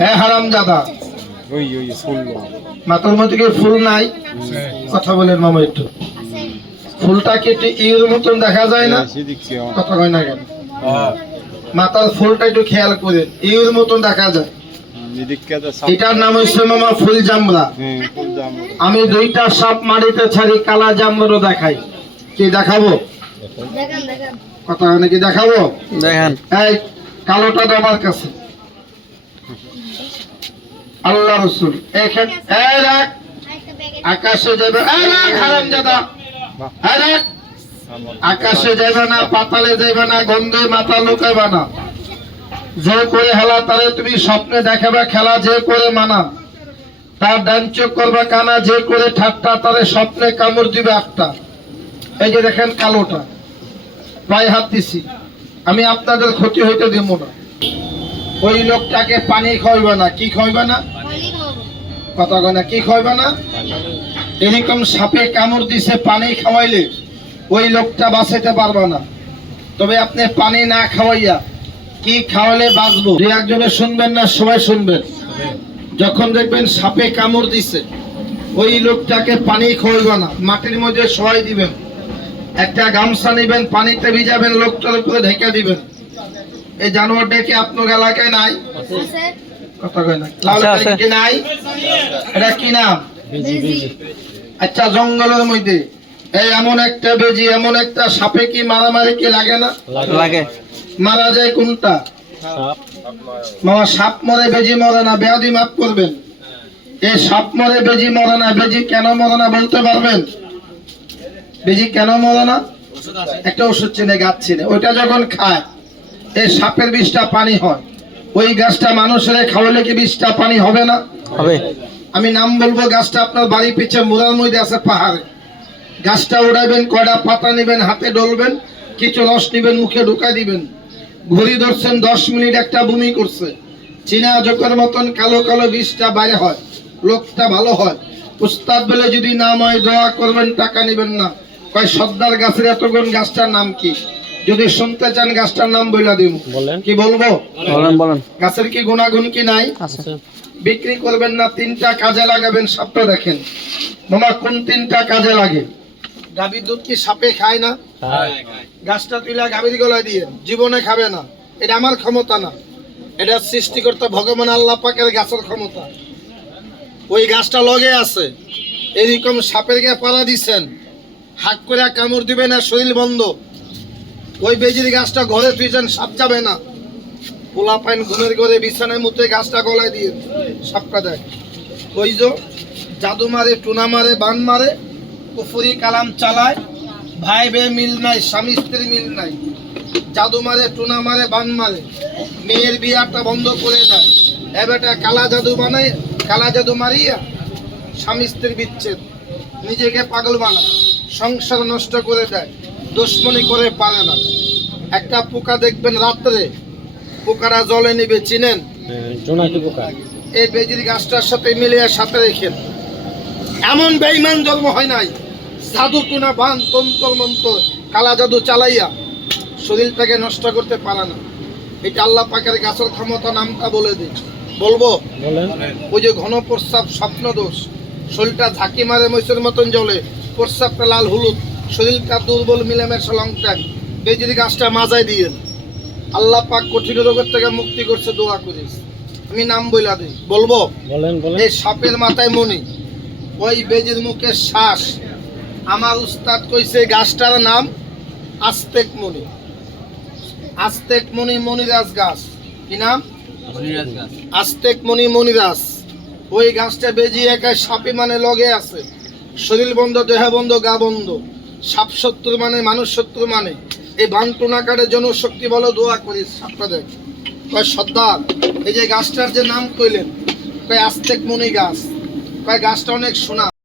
হ্যাঁ হারামজাদা, মাথার মধ্যে কি ফুল নাই? কথা বলেন মামা একটু। ফুলটা কি একটু ইয়ের মতন দেখা যায় না? কথা কয় না কেন? মাথার ফুলটা একটু খেয়াল করে, ইয়ের মতন দেখা যায়। এটার নাম হচ্ছে মামা ফুল জামরা। আমি দুইটা সাপ মারিতে ছাড়ি, কালা জামরাও দেখাই। কি দেখাবো? কথা হয় নাকি? দেখাবো? দেখেন এই কালোটা তো আমার কাছে। আল্লাহ রসুল আকাশে যাবে, হারামজাদা আকাশে যাইবে না, পাতালে যাইবে না, গন্ধে মাথা লুকাইবে না। যে করে হেলা তারে তুমি স্বপ্নে দেখাবে খেলা, যে করে মানা তার ডান চোখ করবে কানা, যে করে ঠাট্টা তারে স্বপ্নে কামড় দিবে আটটা। এই যে দেখেন কালোটা, পায়ে হাত দিছি, আমি আপনাদের ক্ষতি হইতে দিব না। ওই লোকটাকে পানি খাওয়াইবে না। কি খাওয়াইবে না? কথা কয় না, কি খাওয়াইবে না? এরকম সাপে কামড় দিছে, পানি খাওয়াইলে ওই লোকটা বাঁচাইতে পারবে না। তবে আপনি পানি না খাওয়াইয়া কি খাওয়ালে বাঁচবো? দুই একজনে শুনবেন না, সবাই শুনবেন। যখন দেখবেন সাপে কামড় দিছে, ওই লোকটাকে পানি খাওয়াইবে না, মাটির মধ্যে শোয়াই দিবেন, একটা গামছা নিবেন, পানিতে ভিজাবেন, লোকটার উপরে ঢেকে দিবেন। এই জানোয়ারটা কি আপনার এলাকায় নাই? কথা কয় না, নাই? এটা কি নাম? আচ্ছা, জঙ্গলের মধ্যে এই এমন একটা বেজি, এমন একটা সাপে কি মারামারি কি লাগে না? লাগে। মারা যায় কোনটা? মামা সাপ মরে, বেজি মরে না। বেয়াদি মাফ করবেন, এই সাপ মরে, বেজি মরে না। বেজি কেন মরে না বলতে পারবেন? বেজি কেন মরে না? একটা ওষুধ চিনে, গাছ চিনে, ওইটা যখন খায় এই সাপের বিষটা পানি হয়। ওই গাছটা মানুষের খাওয়ালে কি বিষটা পানি হবে না? হবে। আমি নাম বলবো, গাছটা আপনার বাড়ি পিছে মুরার মধ্যে আছে, পাহাড়ে। গাছটা উড়াইবেন, কয়টা পাতা নেবেন, হাতে ডলবেন, কিছু রস নেবেন, মুখে ঢুকাই দিবেন। ঘড়ি ধরছেন 10 মিনিট, একটা বমি করছে, চীনা জোকের মতন কালো কালো বিষটা বাইরে হয়, লোকটা ভালো হয়। উস্তাদ বলে যদি নাম হয় দোয়া করবেন, টাকা নেবেন না। কয় সর্দার গাছের এতগুণ, গাছটার নাম কি? যদি শুনতে চান গাছটার নাম বইলা দিব। কি বলবো? বলেন। গাছের কি গুণাগুণ কি নাই? বিক্রি করবেন না, 3টা কাজে লাগাবেন। সাপটা দেখেন মামা, কোন 3টা কাজে লাগে? গাভীর দুধ কি সাপে খায় না? গাছটা তুইলা গাভীর গলায় দিয়ে, জীবনে খাবে না। এটা আমার ক্ষমতা না, এটা সৃষ্টিকর্তা ভগবান আল্লাহ পাকের গাছের ক্ষমতা। ওই গাছটা লগে আছে, এরকম সাপের গায়ে পাড়া দিচ্ছেন, হাত করে কামড় দিবে না, শরীর বন্ধ। ওই বেজির গাছটা ঘরে তুইছেন, সাপ যাবে না। পোলা পাইন ঘুমের ঘরে বিছানায় মুতে গাছটা গলায় দিয়ে সাপটা দেয়। ওই যে জাদু মারে, টুনা মারে, বান মারে, কুফরি কালাম চালায়, ভাই বে মিল নাই, স্বামী স্ত্রী মিল নাই। জাদু মারে, টুনা মারে, বান মারে, মেয়ের বিয়াটা বন্ধ করে দেয়। এবারটা কালা জাদু বানায়, কালা জাদু মারিয়া স্বামী স্ত্রীর বিচ্ছেদ, নিজেকে পাগল বানায়, সংসার নষ্ট করে দেয়, দুশ্মনী করে পারে না। একটা পোকা দেখবেন রাত্রে, পোকারা জলে নিবে, চিনেন? জোনাকি পোকা। এই বেজির গাছটার সাথে মিলিয়ে সাথে রেখেন। এমন বেঈমান জন্ম হয় নাই, জাদু টুনা বান তন্তর মন্ত্র কালা জাদু চালাইয়া শরীরটাকে নষ্ট করতে পারে না। এটা আল্লাহ পাকের গাছের ক্ষমতা। নামটা বলে দিই, বলবো? ওই যে ঘন প্রস্রাব, স্বপ্ন দোষ, শরীরটা ঝাঁকি মারে, মৈশের মতন জ্বলে, প্রস্রাবটা লাল হলুদ, শরীরটা দুর্বল, মিলেমিশে লং টাইম, বেজির গাছটা মাজায় দিয়ে আল্লাহ পাক কঠিন রোগের থেকে মুক্তি করছে। দোয়া করিস, আমি নাম বইলা দিই, বলবো? এই সাপের মাথায় মণি, ওই বেজির মুখে শ্বাস। আমার উস্তাদ কইছে গাছটার নাম আস্তেক মণি। আস্তেক মণি, মণিরাজ গাছ। কি নাম? আস্তেক মণি, মণিরাজ। ওই গাছটা বেজি একাই, সাপে মানে লগে আছে, শরীর বন্ধ, দেহ বন্ধ, গা বন্ধ। সাপ শত্রু মানে, মানুষ শত্রু মানে। এই বান্টুনাকারের জনশক্তি বলো, দোয়া করিস। সাপটা দেখ, কয় সর্দার, এই যে গাছটার যে নাম কইলেন, কয় আস্তেক মণি গাছ, কয় গাছটা অনেক সোনা।